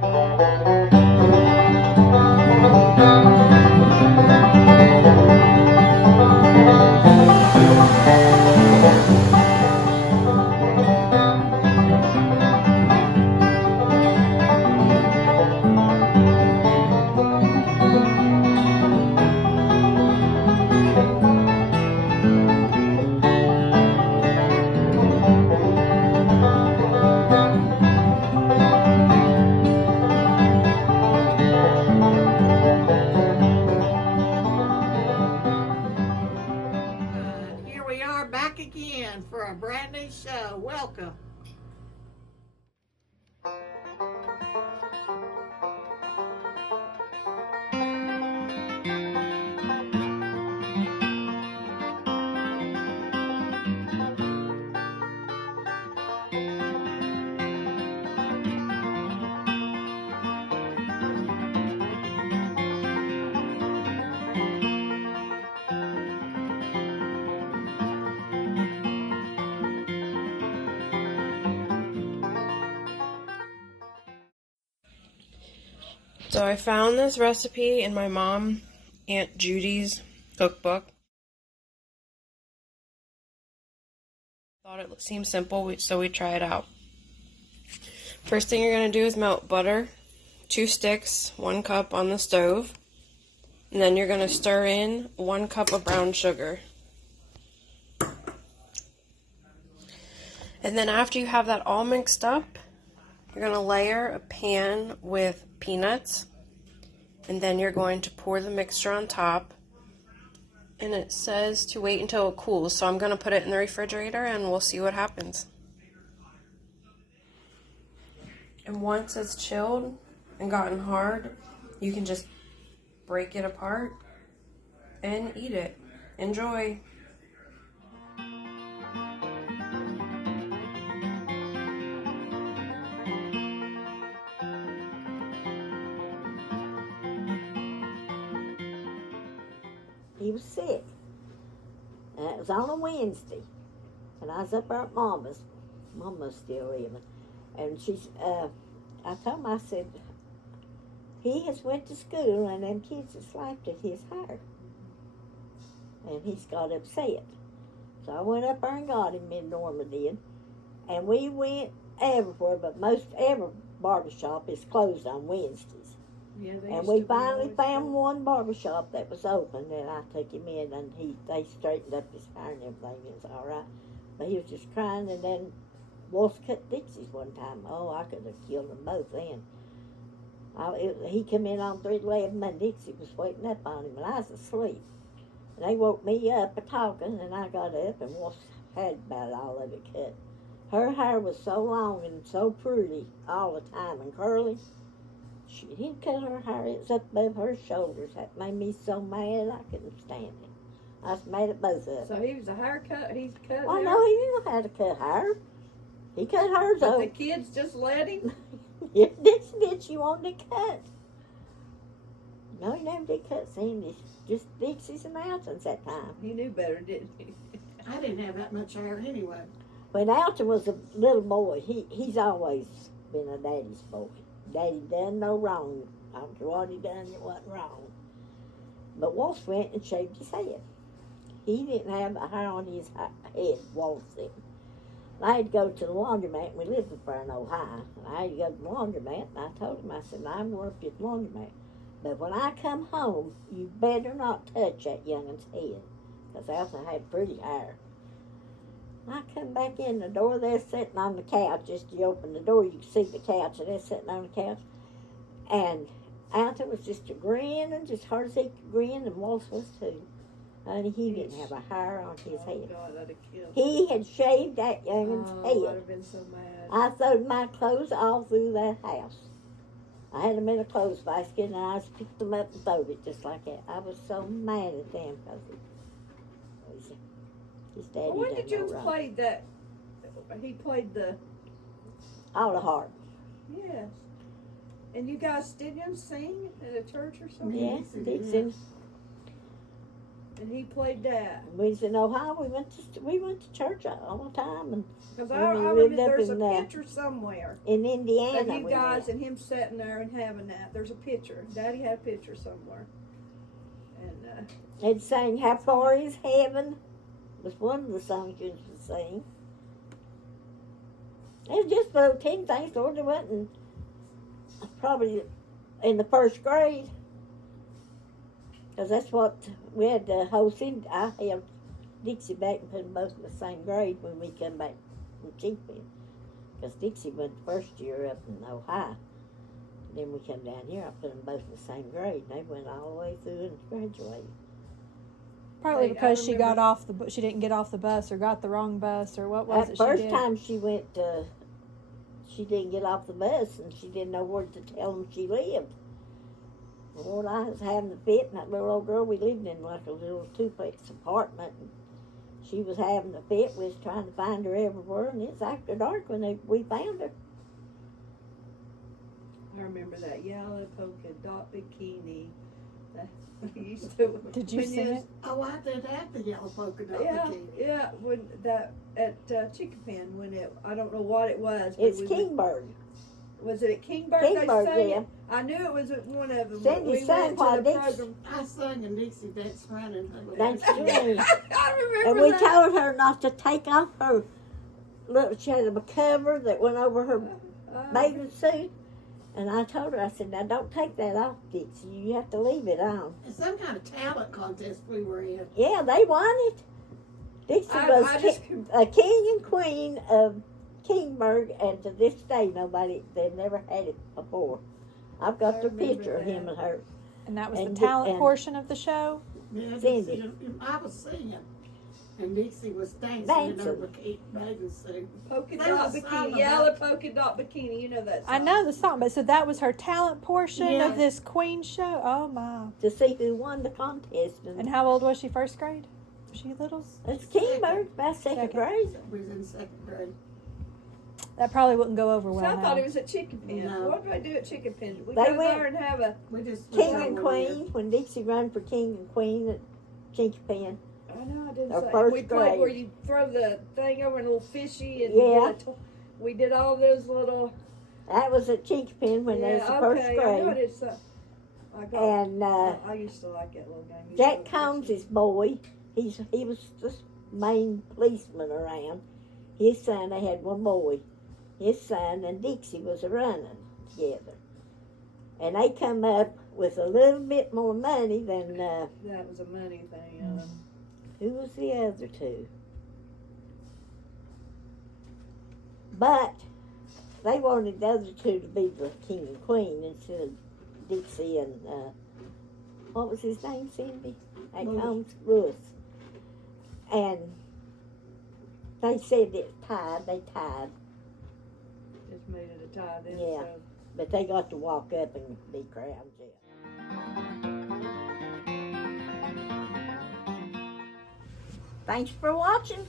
Here we are back again for a brand new show. Welcome. So I found this recipe in my mom, Aunt Judy's cookbook. Thought it seemed simple, so we try it out. First thing you're going to do is melt butter, 2 sticks, 1 cup on the stove. And then you're going to stir in 1 cup of brown sugar. And then after you have that all mixed up, you're going to layer a pan with peanuts, and then you're going to pour the mixture on top, and it says to wait until it cools, so I'm going to put it in the refrigerator and we'll see what happens. And once it's chilled and gotten hard, you can just break it apart and eat it. Enjoy! He was sick, and it was on a Wednesday, and I was up there at Mama's. Mama's still living, and I told him, I said, he has went to school, and them kids has slapped at his hair, and he's got upset. So I went up there and got him, me and Norma did, and we went everywhere, but most every barbershop is closed on Wednesdays. Yeah, And we finally found one barbershop that was open, and I took him in, and they straightened up his hair and everything. It was all right, but he was just crying. And then Wolf cut Dixie's one time. Oh, I could have killed them both then. He come in on 3:11, and Dixie was waiting up on him, and I was asleep. And they woke me up a talking, and I got up, and Wolf had about all of it cut. Her hair was so long and so pretty all the time and curly. She didn't cut her hair. It was up above her shoulders. That made me so mad I couldn't stand it. I was mad at both of them. So he was a haircut. He's cut. I know he didn't know how to cut hair. He cut hers But off. the kids just let him. Dixie did. She wanted to cut. No, he never did cut Cindy's. Just Dixie's and Alton's that time. He knew better, didn't he? I didn't have that much hair anyway. When Alton was a little boy, he's always been a daddy's boy. Daddy done no wrong. After what he done, it wasn't wrong. But Wolf went and shaved his head. He didn't have a hair on his head, Wolf did. I had to go to the laundromat. We lived up there in Ohio. And I had to go to the laundromat, and I told him, I said, I'm going to the laundromat. But when I come home, you better not touch that youngin's head, because Elsa had pretty hair. I come back in the door, they're sitting on the couch. Just you open the door, you can see the couch, and they're sitting on the couch. And Alton was just a grinning, just hard as he could grin, and Wolf was too. Honey, he didn't have a hair on his head. God, I'd have killed him. He had shaved that youngin's I'd head. have been so mad. I throwed my clothes all through that house. I had them in a clothes basket, and I just picked them up and throwed it just like that. I was so mad at them because his daddy Well, when done did you no wrong. play that? He played the. All the heart. Yes. And you guys didn't sing at a church or something? Yeah, Dixie. And he played that. We was in Ohio. We went to church all the time, and Because when I we remember lived up there's in, a picture somewhere in Indiana. of you we guys went. and him sitting there and having that. There's a picture. Daddy had a picture somewhere. And It sang "How Far Is Heaven" was one of the songs you used to sing. It was just those 10 things. Lord, it wasn't probably in the first grade. Because that's what we had the whole thing. I held Dixie back and put them both in the same grade when we come back from Chiefin. Because Dixie went the first year up in Ohio. Then we come down here, I put them both in the same grade. And they went all the way through and graduated. Probably Hey, because I she remember- got off she didn't get off the bus or got the wrong bus or what was That it she first did? time she went, she didn't get off the bus and she didn't know where to tell them she lived. Lord, I was having a fit, and that little old girl, we lived in like a little duplex apartment, and she was having a fit. We was trying to find her everywhere, and it's after dark when we found her. I remember that yellow polka dot bikini. That we used to. Did you when sing was- it? Oh, I did have the yellow polka dot Yeah, bikini. yeah. When that at Chicken Pen, when I don't know what it was. But It's we Kingburg. Was it at Kingburg? Kingburg, They sang yeah. it? I knew it was at one of them. Cindy we sang went to while the Dixie- program. I sung and Dixie danced running. That's true. I remember And we that. told her not to take off her little, she had a cover that went over her bathing suit. And I told her, I said, now don't take that off, Dixie. You have to leave it on. It's some kind of talent contest we were in. Yeah, they won it. Dixie was I just a king and queen of Kingburg, and to this day, they've never had it before. I've got I the remember picture of him that. and her. And that was And the talent and- portion of the show? Yeah, Cindy. Dixie, I was singing, and Dixie was dancing in her Dancing. bathing suit. polka They dot was bikini, song yellow about- polka dot bikini. You know that song. I know the song, but so that was her talent portion Yeah. of this Queen show? Oh my. To see who won the contest. And how old was she? First grade? Was she little? It's Kingburg, about second Second. grade. We was in second grade. That probably wouldn't go over So well I now. thought it was at Chicken Pen. No. What do I do at Chicken Pen? We They go went- there and have a. We just King was and over there. Queen, when Dixie ran for King and Queen at Chinky I know I didn't Our say. first We played grade. where you throw the thing over a little fishy and Yeah. we did all those little. That was at Chinky when they was the first okay. I know grade. it's. I got. And I used to like that little game. Jack Combs' his boy. He was the main policeman around. His son, they had one boy. His son and Dixie was running together. And they come up with a little bit more money than, That was a money thing. who was the other two? But they wanted the other two to be the king and queen instead of Dixie and, what was his name, Cindy? That Lewis. comes Lewis. And they said it tied, they tied, Just made it a tie then. Yeah. So. but they got to walk up and be crowned yet. Thanks for watching.